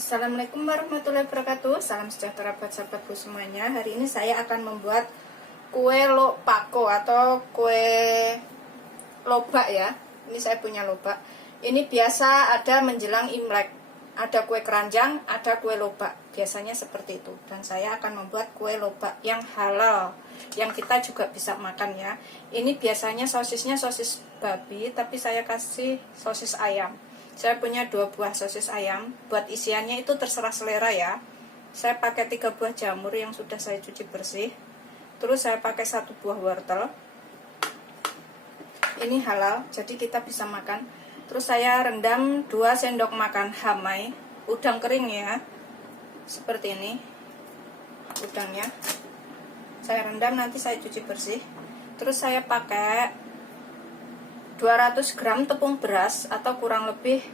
Assalamualaikum warahmatullahi wabarakatuh. Salam sejahtera buat sahabatku semuanya. Hari ini saya akan membuat kue lopako atau kue lobak ya. Ini saya punya lobak. Ini biasa ada menjelang Imlek. Ada kue keranjang, ada kue lobak. Biasanya seperti itu. Dan saya akan membuat kue lobak yang halal, yang kita juga bisa makan ya. Ini biasanya sosisnya sosis babi, tapi saya kasih sosis ayam. Saya punya 2 buah sosis ayam. Buat isiannya itu terserah selera ya. Saya pakai 3 buah jamur yang sudah saya cuci bersih. Terus saya pakai 1 buah wortel. Ini halal, jadi kita bisa makan. Terus saya rendam 2 sendok makan hamai, udang kering ya. Seperti ini udangnya. Saya rendam, nanti saya cuci bersih. Terus saya pakai 200 gram tepung beras atau kurang lebih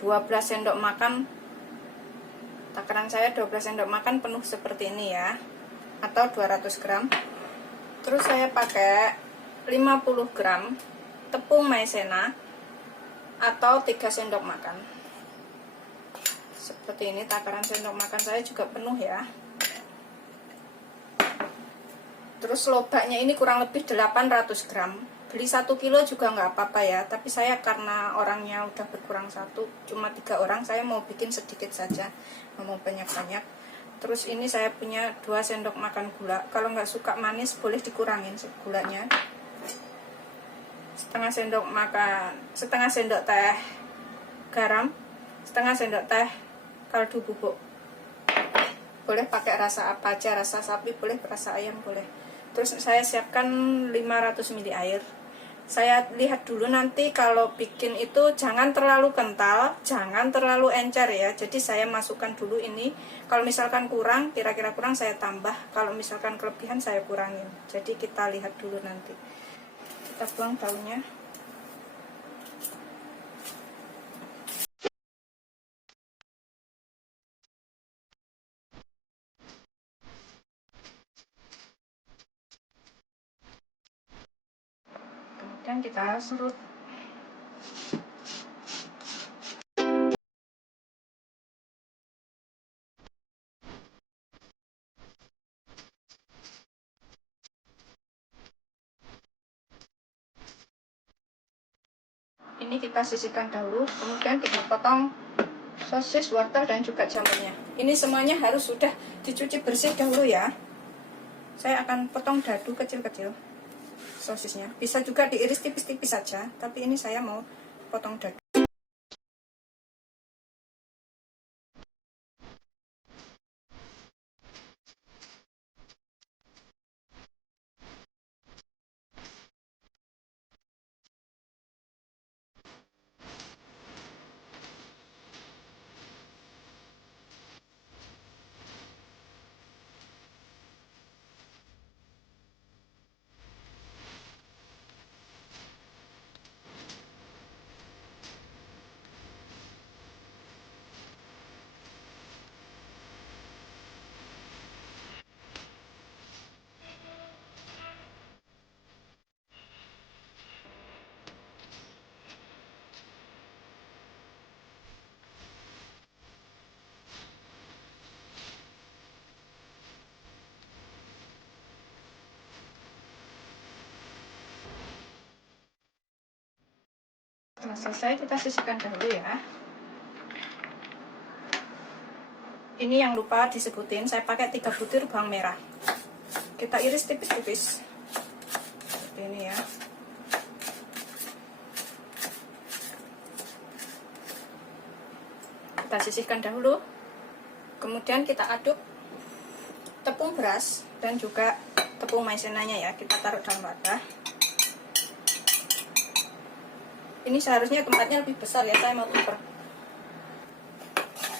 12 sendok makan. Takaran saya 12 sendok makan penuh seperti ini ya, atau 200 gram. Terus saya pakai 50 gram tepung maizena atau 3 sendok makan. Seperti ini takaran sendok makan saya juga penuh ya. Terus lobaknya ini kurang lebih 800 gram. Beli 1 kilo juga nggak apa-apa ya, tapi saya karena orangnya udah berkurang 1, cuma 3 orang, saya mau bikin sedikit saja, mau banyak-banyak. Terus ini saya punya 2 sendok makan gula. Kalau nggak suka manis boleh dikurangin gulanya. Setengah sendok teh garam, setengah sendok teh kaldu bubuk. Boleh pakai rasa apa aja, rasa sapi boleh, rasa ayam boleh. Terus saya siapkan 500 ml air. Saya lihat dulu nanti kalau bikin itu jangan terlalu kental, jangan terlalu encer ya. Jadi saya masukkan dulu ini. Kalau misalkan kurang, kira-kira kurang saya tambah. Kalau misalkan kelebihan saya kurangin. Jadi kita lihat dulu nanti. Kita buang daunnya. Kemudian kita serut. Ini kita sisihkan dahulu, kemudian kita potong sosis, wortel, dan juga jamurnya. Ini semuanya harus sudah dicuci bersih dahulu ya. Saya akan potong dadu kecil-kecil sosisnya. Bisa juga diiris tipis-tipis saja, tapi ini saya mau potong dadu. Setelah selesai kita sisihkan dahulu ya. Ini yang lupa disebutin, saya pakai 3 butir bawang merah. Kita iris tipis-tipis seperti ini ya. Kita sisihkan dahulu. Kemudian kita aduk tepung beras dan juga tepung maizenanya ya. Kita taruh dalam wadah. Ini seharusnya tempatnya lebih besar ya, saya mau tuker.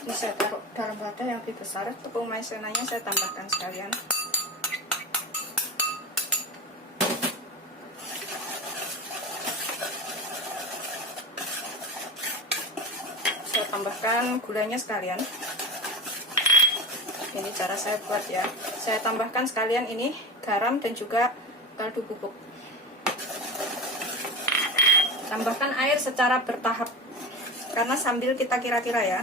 Ini saya taruh dalam wadah yang lebih besar. Tepung maizenanya saya tambahkan sekalian. Saya tambahkan gulanya sekalian. Ini cara saya buat ya. Saya tambahkan sekalian ini garam dan juga kaldu bubuk. Tambahkan air secara bertahap, karena sambil kita kira-kira ya.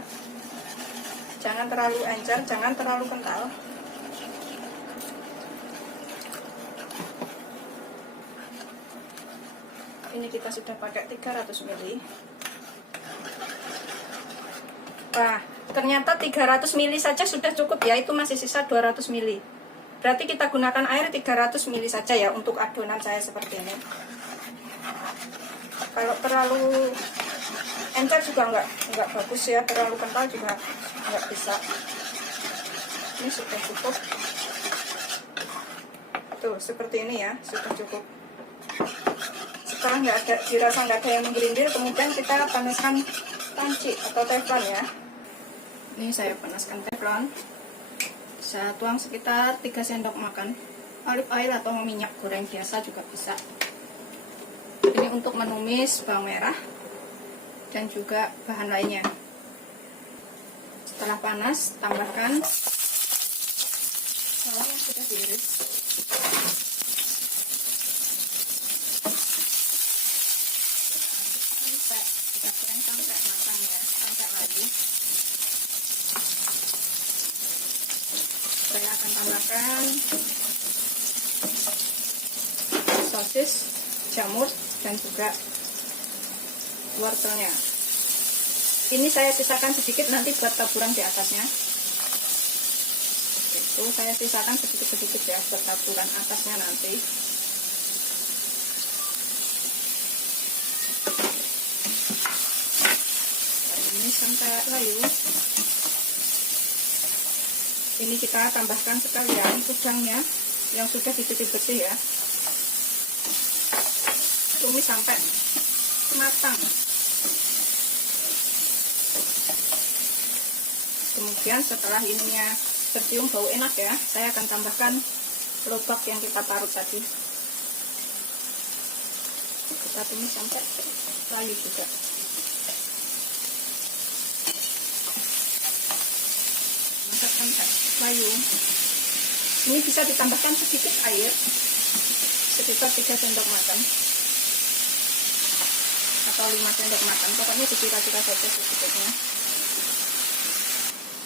jangan terlalu encer, jangan terlalu kental. Ini kita sudah pakai 300 ml. Wah, ternyata 300 ml saja sudah cukup ya, itu masih sisa 200 ml. Berarti kita gunakan air 300 ml saja ya untuk adonan saya seperti ini. Kalau terlalu encer juga nggak bagus ya, terlalu kental juga nggak bisa. Ini sudah cukup. Tuh, seperti ini ya, sudah cukup. Setelah dirasa nggak ada yang menggelinding, kemudian kita panaskan panci atau teflon ya. Ini saya panaskan teflon. Saya tuang sekitar 3 sendok makan olive oil atau minyak goreng biasa juga bisa. Ini untuk menumis bawang merah dan juga bahan lainnya. Setelah panas, tambahkan bawang yang sudah diiris. Kita goreng sampai matang ya, sampai layu. Saya akan tambahkan sosis, jamur, dan juga wortelnya. Ini saya sisakan sedikit nanti buat taburan di atasnya. Itu saya sisakan sedikit-sedikit ya buat taburan atasnya nanti. Ini sampai layu. Ini kita tambahkan sekalian udangnya yang sudah dicuci bersih ya. Tumis sampai matang. Kemudian setelah ininya tercium bau enak ya, saya akan tambahkan lobak yang kita parut tadi. Kita tumis sampai layu juga. Masak sampai layu. Ini bisa ditambahkan sedikit air, sekitar 3 sendok makan atau 5 sendok makan, pokoknya dikira-kira saja sedikitnya.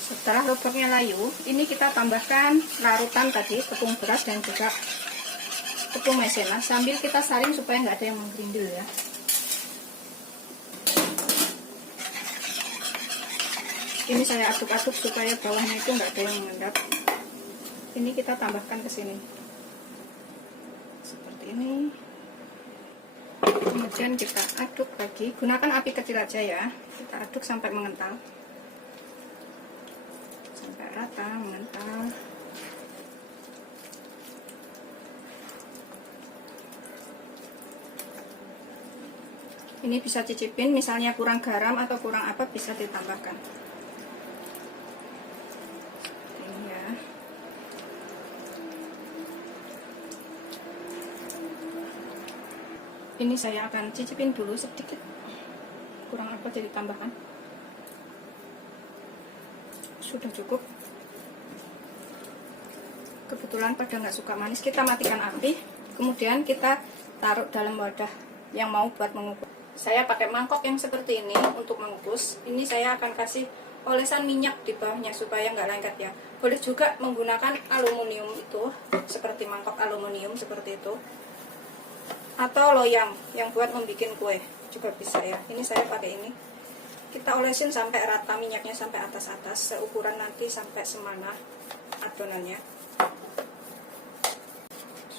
Setelah lobaknya layu, ini kita tambahkan larutan tadi, tepung beras dan juga tepung maizena, sambil kita saring supaya nggak ada yang menggerindil ya. Ini saya aduk-aduk supaya bawahnya itu nggak ada yang mengendap. Ini kita tambahkan ke sini seperti ini. Kemudian kita aduk lagi, gunakan api kecil aja ya. Kita aduk sampai mengental, sampai rata mengental. Ini bisa cicipin, misalnya kurang garam atau kurang apa bisa ditambahkan. Ini ya. Ini saya akan cicipin dulu sedikit, kurang apa jadi tambahkan. Sudah cukup. Kebetulan pada nggak suka manis, kita matikan api. Kemudian kita taruh dalam wadah yang mau buat mengukus. Saya pakai mangkok yang seperti ini untuk mengukus. Ini saya akan kasih olesan minyak di bawahnya supaya nggak lengket ya. Boleh juga menggunakan aluminium itu, seperti mangkok aluminium seperti itu, atau loyang yang buat membuat kue juga bisa ya. Ini saya pakai ini. Kita olesin sampai rata minyaknya, sampai atas-atas, seukuran nanti sampai semana adonannya.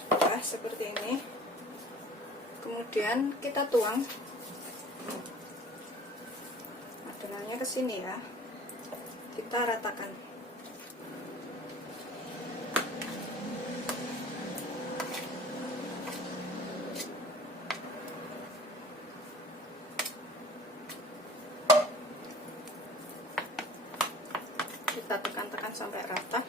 Sudah seperti ini. Kemudian kita tuang adonannya ke sini ya. Kita ratakan. Kita tekan-tekan sampai rata.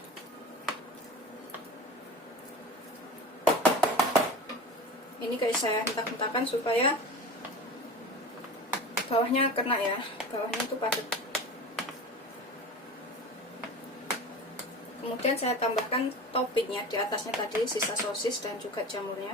Ini kayak saya hentak-hentakan supaya bawahnya kena ya, bawahnya itu padat. Kemudian saya tambahkan toppingnya di atasnya tadi, sisa sosis dan juga jamurnya.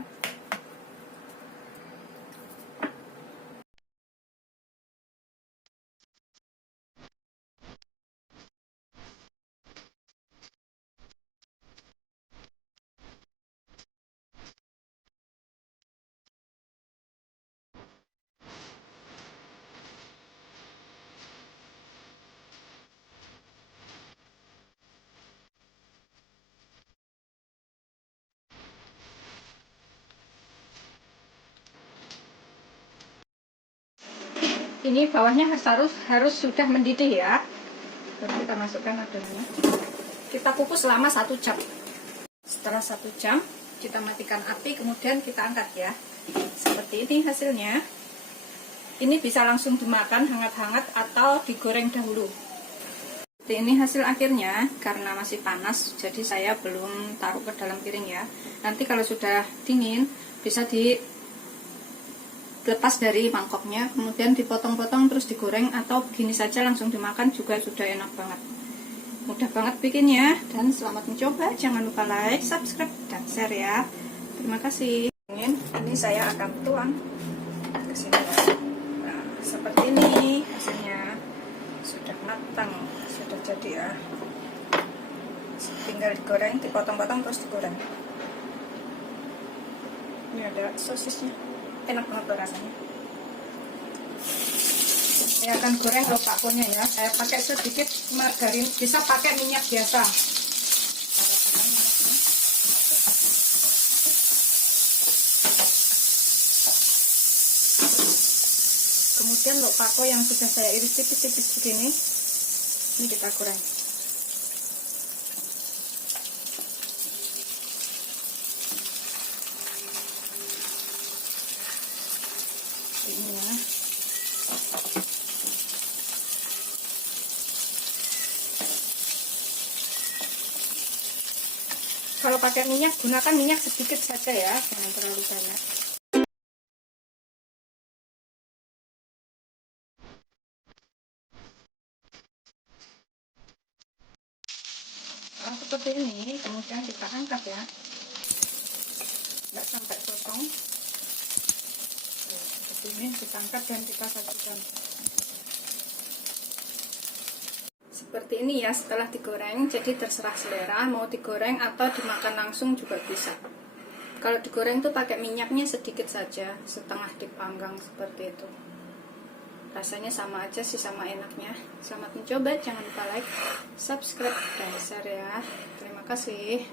Ini bawahnya harus sudah mendidih ya. Baru kita masukkan adonannya. Kita kukus selama 1 jam. Setelah 1 jam, kita matikan api, kemudian kita angkat ya. Seperti ini hasilnya. Ini bisa langsung dimakan hangat-hangat atau digoreng dahulu. Ini hasil akhirnya, karena masih panas, jadi saya belum taruh ke dalam piring ya. Nanti kalau sudah dingin, bisa dilepas dari mangkoknya, kemudian dipotong-potong terus digoreng, atau begini saja langsung dimakan juga sudah enak banget. Mudah banget bikinnya, dan selamat mencoba. Jangan lupa like, subscribe, dan share ya. Terima kasih. Ini saya akan tuang ke sini ya. Nah, seperti ini hasilnya. Sudah matang, sudah jadi ya. Tinggal digoreng, dipotong-potong terus digoreng. Ini ada sosisnya, enak banget rasanya. Saya akan goreng pakonya ya. Saya pakai sedikit margarin, bisa pakai minyak biasa. Kemudian pako yang sudah saya iris tipis-tipis begini, ini kita goreng. Ini ya. Kalau pakai minyak, gunakan minyak sedikit saja ya, jangan terlalu banyak. Nah, seperti ini, kemudian kita angkat ya, nggak sampai kosong. Seperti ini kita angkat dan kita sajikan. Seperti ini ya setelah digoreng, jadi terserah selera mau digoreng atau dimakan langsung juga bisa. Kalau digoreng tuh pakai minyaknya sedikit saja, setengah dipanggang seperti itu. Rasanya sama aja sih, sama enaknya. Selamat mencoba, jangan lupa like, subscribe, dan share ya. Terima kasih.